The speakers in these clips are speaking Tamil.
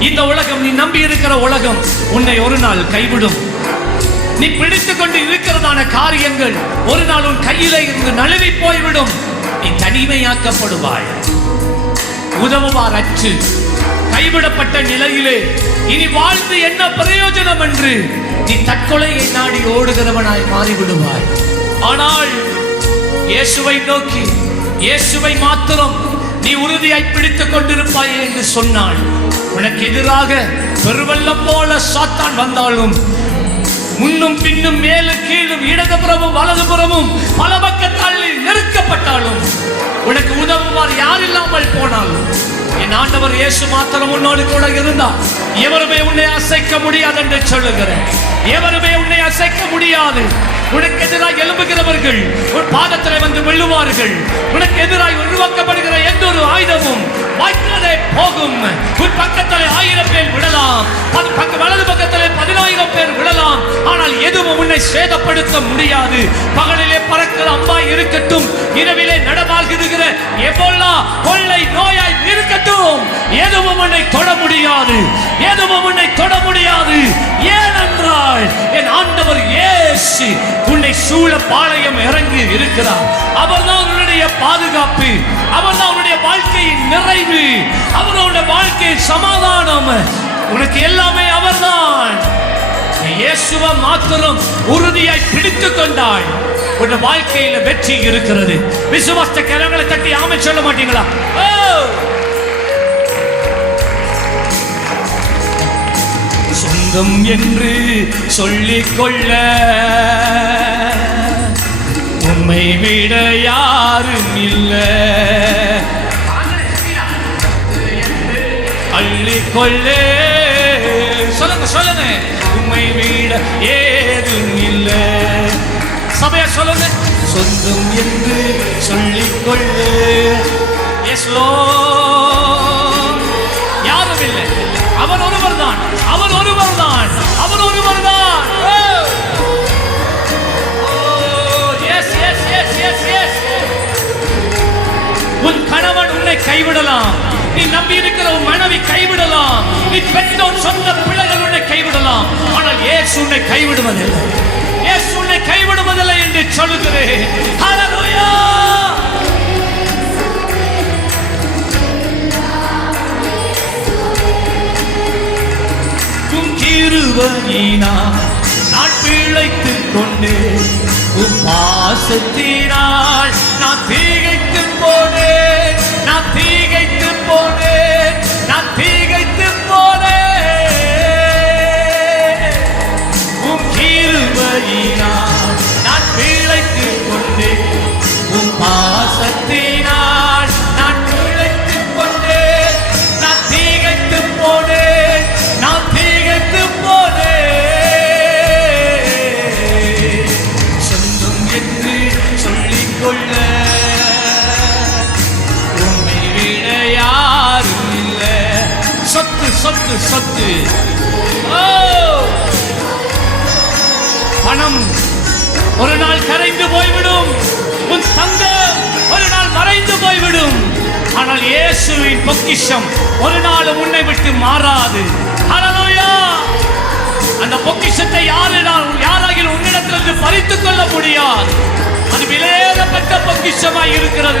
இந்த உலகம் நீ நம்பி இருக்கிற உலகம் உன்னை ஒரு நாள் கைவிடும். நீ பிடித்துக் கொண்டு இருக்கிறதான காரியங்கள் ஒரு நாள் உன் கையில இருந்து நழுவி போய்விடும். நீ தனிமையாக்கப்படுவாய். உதவுவார் அச்சு. கைவிடப்பட்ட நிலையிலே இனி வாழ்ந்து என்ன பிரயோஜனம் என்று நீ தற்கொலையை நாடி ஓடுகிறவனாய் மாறிவிடுவாய். ஆனால் இயேசுவை நோக்கி இயேசுவை மாத்திரம் நீ உறுதியாய் பிடித்துக் கொண்டிருப்பாய் என்று சொன்னாள். உனக்கு எதிராக பெருவெள்ளம் போல சாத்தான் வந்தாலும் முன்னும் பின்னும் மேலும் கீழும் இடதுபுறமும் வலதுபுறமும் பல பக்கத்தால் நெருக்கப்பட்டாலும் உனக்கு உதவுவார் யார் இல்லாமல் போனாலும் என் ஆண்டவர் இயேசு மாத்திரம் உன்னோடு கூட இருந்தார். எவருமே உன்னை அசைக்க முடியாது என்று சொல்லுகிறேன். எவருமே உன்னை அசைக்க முடியாது. உனக்கு எதிராக எழும்புகிறவர்கள் உன் பாதத்தில் வந்து விழுவார்கள் உனக்கு எதிராக உருவாக்கப்படுகிற எந்த ஒரு ஆயுதமும் வாய்க்காலே போகும். உன் பக்கத்தில் ஆயிரம் பேர் விடலாம் அது பக்க வலது பக்கத்திலே பதினாயிரம் பேர் விடலாம் எதுவும் சேதப்படுத்த முடியாது. பகலிலே பறக்கிற அம்பா இருக்கட்டும் இரவிலே நடமாடுகிற எபோலா கொள்ளை நோயாய் இருக்கட்டும். எதுவும் உன்னை தொட முடியாது. எதுவும் உன்னை தொட முடியாது. ஏனென்றால் என் ஆண்டவர் இயேசு உன்னை சூழ பாளையம் இறங்கி இருக்கிறார். அவர்தான் உன்னுடைய பாதுகாப்பு. அவர்தான் உன்னுடைய வாழ்க்கையின் நிறைவு. அவரோட வாழ்க்கையின் சமாதானம். உனக்கு எல்லாமே அவர்தான். இயேசுவ மாத்திரம் உறுதியாய் பிடித்துக் கொண்டாய். உன் வாழ்க்கையில வெற்றி இருக்கிறது. விசுவாச கரங்களை தட்டி ஆமை சொல்ல மாட்டீங்களா? ஓ! சொந்தம் என்று சொல்லிக்கொள்ள கொள்ள விட யாரும் இல்லை. அள்ளிக்கொள்ளே. சொல்லுங்க சொல்லுங்க. உம்மை விட ஏதும் இல்லை. சபையா சொல்லுங்க. சொந்தம் என்று சொல்லிக்கொள்ளு. எஸ் யாரும் இல்லை. அவர் ஒருவர் தான் அவர் ஒருவர் தான் அவர் ஒருவர் தான் yes yes yes yes yes உன் கணவன் உன்னை கைவிடலாம். நீ நம்பி இருக்கிற உன் மனைவி கைவிடலாம். கைவிடுவதில்லை. இயேசு உன்னை கைவிடுவதில்லை என்று சொல்லுகிறேன். ஹalleluya. கிருபையினா நான் பிழைத்துக் கொண்டு உம் பாசத்தினால் சொல்லிக்கொள்ள. உம்மை விட யாரும் இல்லை. சொத்து சொத்து சொத்து. ஓ! பணம் ஒரு நாள் கரைந்து போய்விடும். உன் தங்கம் ஒரு நாள் மறைந்து போய்விடும். ஆனால் இயேசுவின் பொக்கிஷம் ஒரு நாள் உன்னை விட்டு மாறாது. அந்த பொக்கிஷத்தை யாரினால் யாராகில் உன்னிடத்திலிருந்து பறித்துக் கொள்ள முடியாது. அது விலையேறப்பட்ட பொக்கிஷமாய் இருக்கிறது.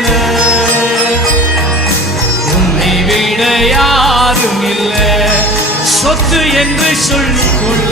சொத்து என்று சொல்லிக் கொள்ள